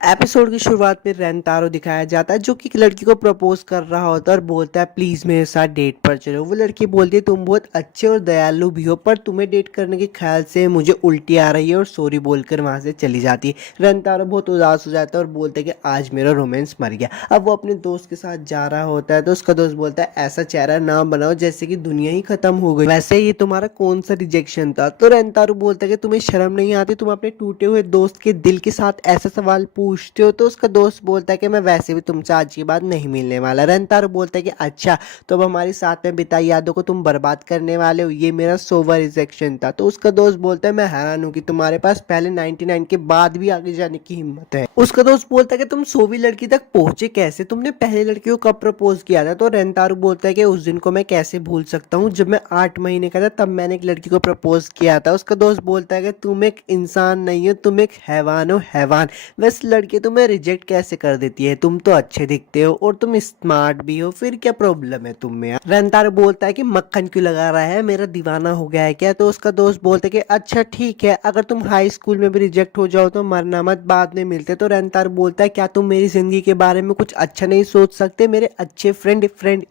Episode की शुरुआत में रेंतारो दिखाया जाता है जो कि एक लड़की को प्रपोज कर रहा होता है और बोलता है प्लीज मेरे साथ डेट पर चलो। वो लड़की बोलती है तुम बहुत अच्छे और दयालु भी हो पर तुम्हें डेट करने के ख्याल से मुझे उल्टी आ रही है और सॉरी बोलकर वहां से चली जाती है। रेंतारो बहुत उदास हो जाता है और बोलता है कि आज मेरा रोमांस मर गया। अब वो अपने दोस्त के साथ जा रहा होता है तो उसका दोस्त बोलता है ऐसा चेहरा ना बनाओ जैसे कि दुनिया ही खत्म हो गई, वैसे ये तुम्हारा कौन सा रिजेक्शन था। तो रेंतारो बोलता है कि तुम्हें शर्म नहीं आती, तुम अपने टूटे हुए दोस्त के दिल के साथ ऐसा सवाल पूछते हो। तो उसका दोस्त बोलता है कि मैं वैसे भी तुमसे आज के बाद नहीं मिलने वाला। रेंतारो बोलता है कि अच्छा तो अब हमारी साथ में बिताई यादों को तुम बर्बाद करने वाले हो, ये मेरा सोवर रिजेक्शन था। तो उसका दोस्त बोलता है मैं हैरान हूँ कि तुम्हारे पास पहले 99 के बाद भी आगे जाने की हिम्मत है। उसका दोस्त बोलता है कि तुम 100वीं लड़की तक पहुंचे कैसे, तुमने पहले लड़की को कब प्रपोज किया था। तो रेंतारो बोलता है कि उस दिन को मैं कैसे भूल सकता हूँ, जब मैं 8 महीने का था तब मैंने एक लड़की को प्रपोज किया था। उसका दोस्त बोलता है कि तुम एक इंसान नहीं हो, तुम एक हैवान हो हैवान। वैसे लड़की तुम्हें रिजेक्ट कैसे कर देती है, तुम तो अच्छे दिखते हो और तुम स्मार्ट भी हो, फिर क्या प्रॉब्लम है तुम में। रेंतारो बोलता है कि मक्खन क्यों लगा रहा है, मेरा दीवाना हो गया है क्या। तो उसका दोस्त बोलता है कि अच्छा ठीक है, अगर तुम हाई स्कूल में भी रिजेक्ट हो जाओ तो मरना मत, बाद में मिलते। तो रेंतारो बोलता है क्या तुम मेरी जिंदगी के बारे में कुछ अच्छा नहीं सोच सकते मेरे अच्छे फ्रेंड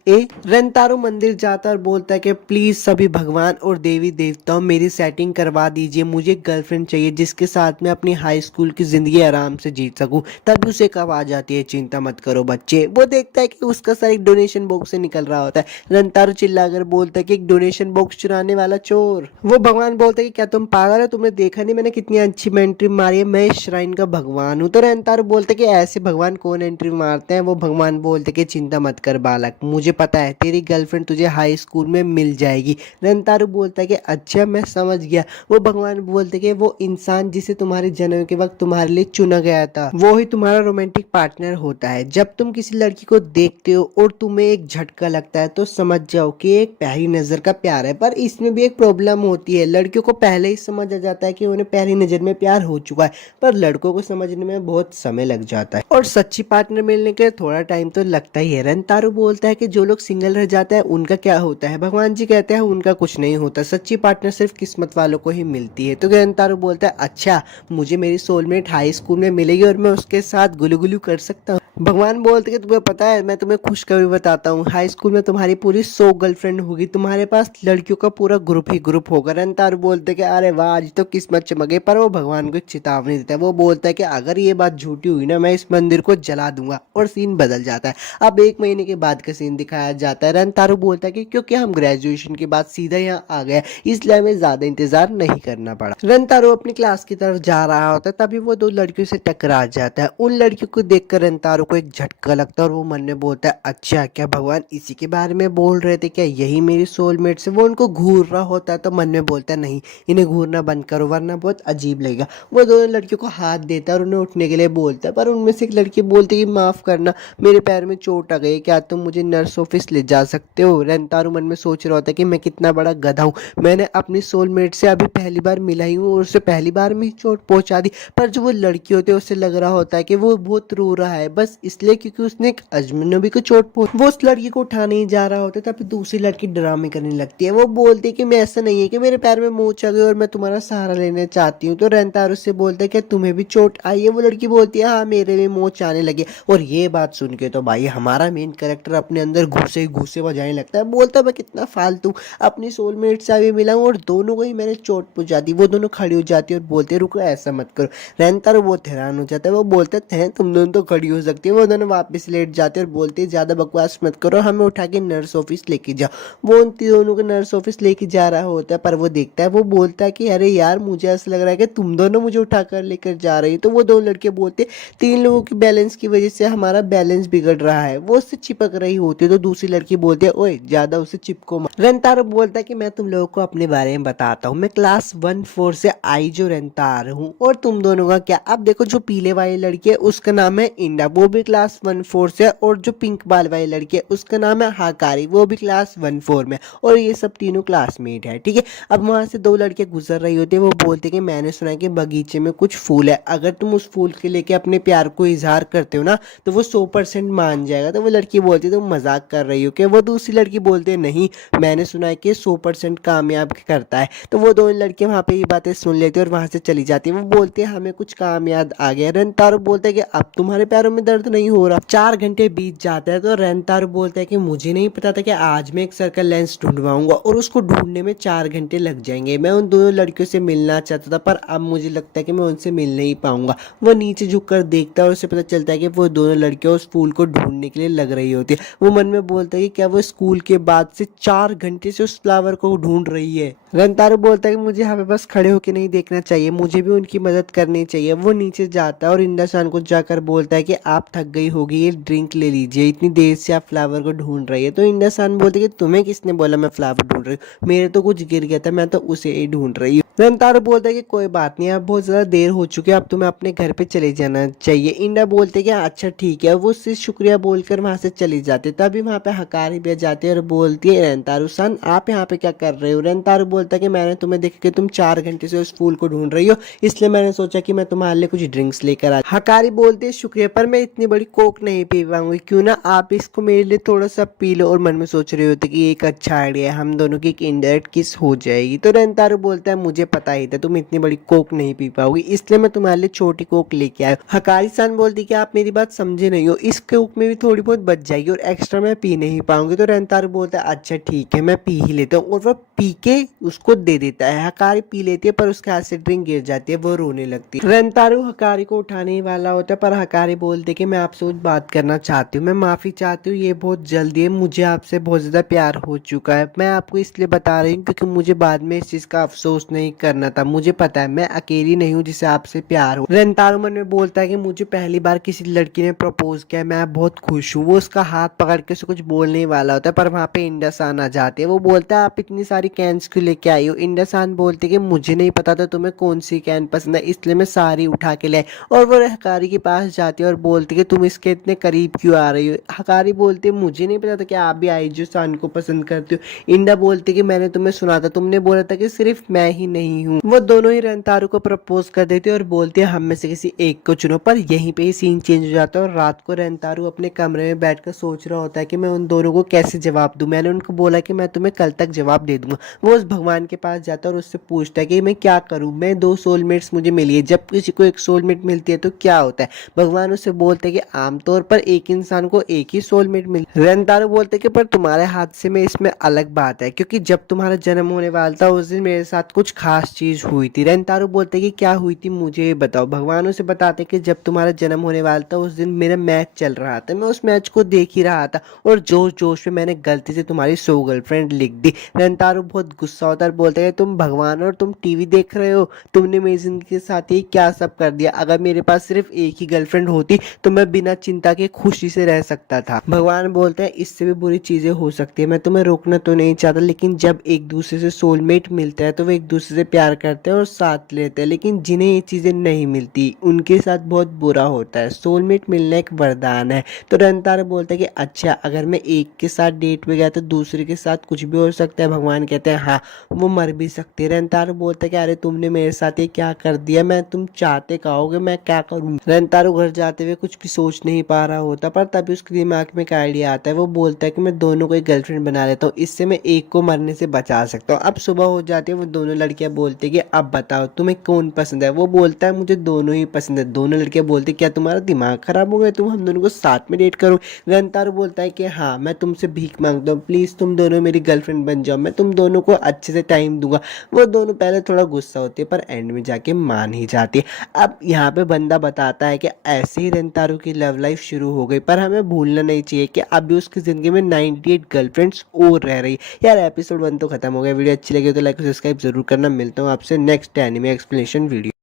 ए। रेंतारो मंदिर जाता है और बोलता है कि प्लीज सभी भगवान और देवी देवताओं मेरी सेटिंग करवा दीजिए, मुझे गर्लफ्रेंड चाहिए जिसके साथ मैं अपनी हाई स्कूल की जिंदगी आराम से जीत सकूं। तभी उसे कब आ जाती है चिंता मत करो बच्चे। वो देखता है कि उसका सर एक डोनेशन बॉक्स से निकल रहा होता है। रंतारो चिल्लाकर बोलता है कि एक डोनेशन बॉक्स चुराने वाला चोर। वो भगवान बोलता है कि क्या तुम पागल हो, तुमने देखा नहीं मैंने कितनी अच्छी एंट्री मारी है, मैं इस श्राइन का भगवान हूँ। तो रंतारो बोलता है कि ऐसे भगवान कौन एंट्री मारते हैं। वो भगवान बोलते कि चिंता मत कर बालक, मुझे पता है तेरी गर्लफ्रेंड तुझे हाई स्कूल में मिल जाएगी। रंतारो बोलता है कि अच्छा मैं समझ गया। वो भगवान बोलते कि वो इंसान जिसे तुम्हारे जन्म के वक्त तुम्हारे लिए चुना गया था वो ही तुम्हारा रोमांटिक पार्टनर होता है। जब तुम किसी लड़की को देखते हो और तुम्हें एक झटका लगता है तो समझ जाओ कि एक पहली नजर का प्यार है। पर इसमें भी एक प्रॉब्लम होती है, लड़कियों को पहले ही समझ आ जाता है कि उन्हें पहली नजर में प्यार हो चुका है, पर लड़कों को समझने में बहुत समय लग जाता है और सच्ची पार्टनर मिलने के लिए थोड़ा टाइम तो लगता ही है। रंतारो बोलता है कि जो लोग सिंगल रह जाते हैं उनका क्या होता है। भगवान जी कहते हैं उनका कुछ नहीं होता, सच्ची पार्टनर सिर्फ किस्मत वालों को ही मिलती है। तो रंतारो बोलता है अच्छा मुझे मेरी सोलमेट हाई स्कूल में मिलेगी और मैं उसके साथ गुलू गुलू कर सकता हूँ। भगवान बोलते कि तुम्हें पता है मैं तुम्हें खुशखबरी बताता हूँ, हाई स्कूल में तुम्हारी पूरी 100 गर्लफ्रेंड होगी, तुम्हारे पास लड़कियों का पूरा ग्रुप ही ग्रुप होगा। रंतारो बोलते कि अरे वाह आज तो किस्मत चमक गई। पर वो भगवान को एक चेतावनी देता है। वो बोलता है कि अगर ये बात झूठी हुई ना मैं इस मंदिर को जला दूंगा। और सीन बदल जाता है। अब 1 महीने के बाद का सीन दिखाया जाता है। रंतारो बोलता है कि क्योंकि हम ग्रेजुएशन के बाद सीधा यहाँ आ गए इसलिए हमें ज्यादा इंतजार नहीं करना पड़ा। रंतारो अपनी क्लास की तरफ जा रहा होता है तभी वो दो लड़कियों से टकरा जाता है। उन लड़कियों को देखकर रंतारो को एक झटका लगता है और वो मन में बोलता है अच्छा क्या भगवान इसी के बारे में बोल रहे थे, क्या यही मेरी सोलमेट से। वो उनको घूर रहा होता है तो मन में बोलता है नहीं इन्हें घूरना बंद करो वरना बहुत अजीब लगेगा। वो दोनों लड़कियों को हाथ देता है और उन्हें उठने के लिए बोलता है, पर उनमें से एक लड़की बोलती है कि माफ करना मेरे पैर में चोट आ गई, क्या तुम मुझे नर्स ऑफिस ले जा सकते हो। रेंतारो मन में सोच रहा होता है कि मैं कितना बड़ा गधा हूँ, मैंने अपनी सोलमेट से अभी पहली बार मिला ही हूँ और उसे पहली बार में ही चोट पहुंचा दी। पर जो वो लड़की होती है उसे लग रहा होता है कि वो बहुत रो रहा है बस इसलिए क्योंकि उसने एक अजनबी को चोट पहुंच। वो उस लड़की को उठाने ही जा रहा होता है तभी दूसरी लड़की ड्रामे करने लगती है। वो बोलती है कि मैं ऐसा नहीं है कि मेरे पैर में मोच आ गई और मैं तुम्हारा सहारा लेना चाहती हूँ। तो रेंतारो से बोलता है कि तुम्हें भी चोट आई है। वो लड़की बोलती है हाँ मेरे में मोच आने लगी। और ये बात सुन के तो भाई हमारा मेन कैरेक्टर अपने अंदर घुसे घुसे बजाने लगता है। बोलता है मैं कितना फालतू, अपनी सोलमेट से अभी मिला हूँ और दोनों को ही मैंने चोट पहुंचा दी। वो दोनों खड़ी हो जाती है और बोलते हैं रुको ऐसा मत करो। रेंतारो बहुत हैरान हो जाता है। वो बोलते हैं तुम दोनों तो खड़ी हो सकती है। वो दोनों वापस लेट जाते हैं और बोलते हैं ज्यादा बकवास मत करो, हमें उठा के नर्स ऑफिस लेके जाओ। वो उन दोनों को नर्स ऑफिस लेके जा रहा होता है पर वो देखता है, वो बोलता है कि अरे यार मुझे ऐसा लग रहा है कि तुम दोनों मुझे उठा कर लेकर जा रही हो। तो वो दोनों लड़के बोलते 3 लोगों की बैलेंस की वजह से हमारा बैलेंस बिगड़ रहा है। वो उससे चिपक रही होती है तो दूसरी लड़की बोलती है ओए ज्यादा उसे चिपको मत। रेंतारो बोलता है कि मैं तुम लोगों को अपने बारे में बताता हूँ, मैं क्लास 1-4 से आई जो रेंतारो हूँ और तुम दोनों का क्या। अब देखो जो पीले वाली लड़की है उसका नाम है इंडा, वो भी क्लास 1-4 से है, और जो पिंक बाल वाली लड़की है उसका नाम है हकारी, वो भी क्लास 1-4 में, और ये सब तीनों क्लासमेट है। ठीक है, अब वहाँ से दो लड़कियां गुजर रही होती है, वो बोलते कि मैंने सुना है कि बगीचे में कुछ फूल है, अगर तुम उस फूल के लेके अपने प्यार को इजहार करते हो ना तो वो 100% मान जाएगा। तो वो लड़की बोलती है तुम मजाक कर रही हो क्या? वो दूसरी लड़की बोलते हैं नहीं, मैंने सुना है कि 100% कामयाब करता है। तो वो दोनों लड़कियां वहाँ पे ये बातें सुन लेती है और वहाँ से चली जाती है। वो बोलती है हमें कुछ काम याद आ गया। रंतारो बोलता है कि अब तुम्हारे पैरों में दर्द नहीं हो रहा। 4 घंटे बीत जाता है तो रंतारो बोलता है कि मुझे नहीं पता था कि आज मैं एक सर्कल लेंस ढूंढवाऊंगा और उसको ढूंढने में 4 घंटे लग जाएंगे। मैं उन दोनों लड़कियों से मिलना चाहता था पर अब मुझे लगता है कि मैं उनसे मिल नहीं पाऊंगा। वो नीचे झुककर देखता है और उसे पता चलता है कि वो दोनों लड़कियां उस फूल को ढूंढने के लिए लग रही होती है। वो मन में बोलता है कि क्या वो स्कूल के बाद से 4 घंटे से उस फ्लावर को ढूंढ रही है। रंतारो बोलता है कि मुझे यहाँ पे बस खड़े होके नहीं देखना चाहिए, मुझे भी उनकी मदद करनी चाहिए। वो नीचे जाता है और इंदासान को जाकर बोलता है कि आप थक गई होगी, ये ड्रिंक ले लीजिए, इतनी देर से आप फ्लावर को ढूंढ रही है। तो इंदासान बोलती है कि तुम्हें किसने बोला मैं फ्लावर ढूंढ रही हूँ, मेरे तो कुछ गिर गया था, मैं तो उसे ही ढूंढ रही हूँ। रंतारो बोलता है कि कोई बात नहीं, अब बहुत ज़्यादा देर हो चुकी है, अब तुम्हें अपने घर पे चले जाना चाहिए। इंडा बोलते कि अच्छा ठीक है। वो उससे शुक्रिया बोलकर वहाँ से चली जाती है। तभी वहाँ पे हकारी भी आ जाती है और बोलती है रंतारो सन आप यहाँ पे क्या कर रहे हो? रंतारो बोलता है कि मैंने तुम्हें देखा कि तुम 4 घंटे से उस फूल को ढूंढ रही हो, इसलिए मैंने सोचा कि मैं तुम्हारे लिए कुछ ड्रिंक्स लेकर आ। हकारी बोलती है शुक्रिया पर मैं इतनी बड़ी कोक नहीं पी पाऊंगी, क्यों ना आप इसको मेरे लिए थोड़ा सा पी लो। और मन में सोच रहे होते कि एक अच्छा आइडिया है, हम दोनों की एक इनडायरेक्ट किस हो जाएगी। तो रंतारो बोलता है मुझे पता ही था तुम इतनी बड़ी कोक नहीं पी पाओगी, इसलिए मैं तुम्हारे लिए छोटी कोक लेके आया। हकारी सान बोलती कि आप मेरी बात समझे नहीं हो, इस कोक में भी थोड़ी बहुत बच जाएगी और एक्स्ट्रा मैं पी नहीं पाऊंगी। तो रंतारो बोलता है अच्छा ठीक है मैं पी ही लेता हूँ, और वह पी के उसको दे देता है। हकारी पी लेती है पर उसके हाथ से ड्रिंक गिर जाती है, वो रोने लगती है। रंतारो हकारी को उठाने ही वाला होता है पर हकारी बोलते कि मैं आपसे कुछ बात करना चाहती हूँ, मैं माफी चाहती हूँ, ये बहुत जल्दी है, मुझे आपसे बहुत ज्यादा प्यार हो चुका है। मैं आपको इसलिए बता रही हूँ क्योंकि मुझे बाद में इस चीज का अफसोस नहीं करना था। मुझे पता है मैं अकेली नहीं हूँ जिसे आपसे प्यार हो। रंतारो मन में बोलता है कि मुझे पहली बार किसी लड़की ने प्रपोज किया, मैं बहुत खुश हूँ। वो उसका हाथ पकड़ के उसे कुछ बोलने वाला होता है पर वहाँ पे इंडासान आ जाती है। वो बोलता है आप इतनी सारी कैंस क्यों लेके आई हो? इंडासान बोलते कि मुझे नहीं पता था तुम्हें कौन सी कैन पसंद है, इसलिए मैं सारी उठा के ले। और वो हकारी के पास जाती है और बोलती कि तुम इसके इतने करीब क्यों आ रही हो? हकारी बोलती है मुझे नहीं पता था कि आप भी आईजू सान को पसंद करते हो। इंडा बोलती कि मैंने तुम्हें सुना था, तुमने बोला था कि सिर्फ मैं ही नहीं हूँ। वो दोनों ही रंतारो को प्रपोज कर देती है और बोलती है हम में से किसी एक को चुनो। पर यहीं पे ही सीन चेंज हो जाता है और रात को रंतारो अपने कमरे में बैठकर सोच रहा होता है कि मैं उन दोनों को कैसे जवाब दूं। मैंने उनको बोला कि मैं तुम्हें कल तक जवाब दे दूंगा। वो उस भगवान के पास जाता है और उससे पूछता है कि मैं क्या करूं, मैं 2 सोलमेट्स मुझे मिली है, जब किसी को एक सोलमेट मिलती है तो क्या होता है? भगवान उससे बोलते हैं कि आमतौर पर एक इंसान को एक ही सोलमेट मिलती है। रंतारो बोलते हैं कि पर तुम्हारे हादसे में इसमें अलग बात है, क्योंकि जब तुम्हारा जन्म होने वाला था उस दिन मेरे साथ कुछ खास चीज हुई थी। रंतारो बोलते हैं कि क्या हुई थी मुझे बताओ। भगवान उसे बताते कि जब तुम्हारा जन्म होने वाला था उस दिन मेरा मैच चल रहा था, मैं उस मैच को देख ही रहा था और जोश जोश में मैंने गलती से तुम्हारी सो गर्लफ्रेंड लिख दी। रंतारो बहुत गुस्सा होता है और बोलता है तुम भगवान और तुम टीवी देख रहे हो, तुमने मेरी जिंदगी के साथ ये क्या सब कर दिया। अगर मेरे पास सिर्फ एक ही गर्लफ्रेंड होती तो मैं बिना चिंता के खुशी से रह सकता था। भगवान बोलते हैं इससे भी बुरी चीजें हो सकती है, मैं तुम्हें रोकना तो नहीं चाहता, लेकिन जब एक दूसरे से सोलमेट मिलता है तो वो एक दूसरे से प्यार करते हैं और साथ लेते हैं, लेकिन जिन्हें ये चीजें नहीं मिलती उनके साथ बहुत बुरा होता है। सोलमेट मिलना एक वरदान है। तो रंतारो बोलता है कि अच्छा अगर मैं एक के साथ डेट पे गया तो दूसरे के साथ कुछ भी हो सकता है? भगवान कहते हैं हाँ वो मर भी सकती है। रंतारो बोलता है कि अरे तुमने मेरे साथ ये क्या कर दिया, मैं तुम चाहते कहोगे मैं क्या करूँ। रंतारो घर जाते हुए कुछ भी सोच नहीं पा रहा होता पर तभी उसके दिमाग में एक आइडिया आता है। वो बोलता है कि मैं दोनों को एक गर्लफ्रेंड बना लेता हूँ, इससे मैं एक को मरने से बचा सकता हूँ। अब सुबह हो जाती है, वो दोनों लड़कियां बोलती है कि अब बताओ तुम्हें कौन पसंद है। वो बोलता है मुझे दोनों ही पसंद है। दोनों लड़कियां बोलती क्या तुम्हारा दिमाग खराब हो गया, तुम हम दोनों को साथ में डेट करो। रंतारो बोलता है कि हाँ मैं तुमसे भीख मांगता हूँ, प्लीज तुम दोनों मेरी गर्लफ्रेंड बन जाओ, मैं तुम दोनों को अच्छे से टाइम दूंगा। वो दोनों पहले थोड़ा गुस्सा होती है पर एंड में जाके मान ही जाती है। अब यहाँ पे बंदा बताता है कि ऐसे ही रंतारो की लव लाइफ शुरू हो गई, पर हमें भूलना नहीं चाहिए कि अभी उसकी जिंदगी में 98 गर्लफ्रेंड्स और रह रही। यार एपिसोड 1 तो खत्म हो गया। वीडियो अच्छी लगी तो लाइक और सब्सक्राइब जरूर करना। मिलता हूँ आपसे नेक्स्ट एनिमे एक्सप्लेनेशन वीडियो।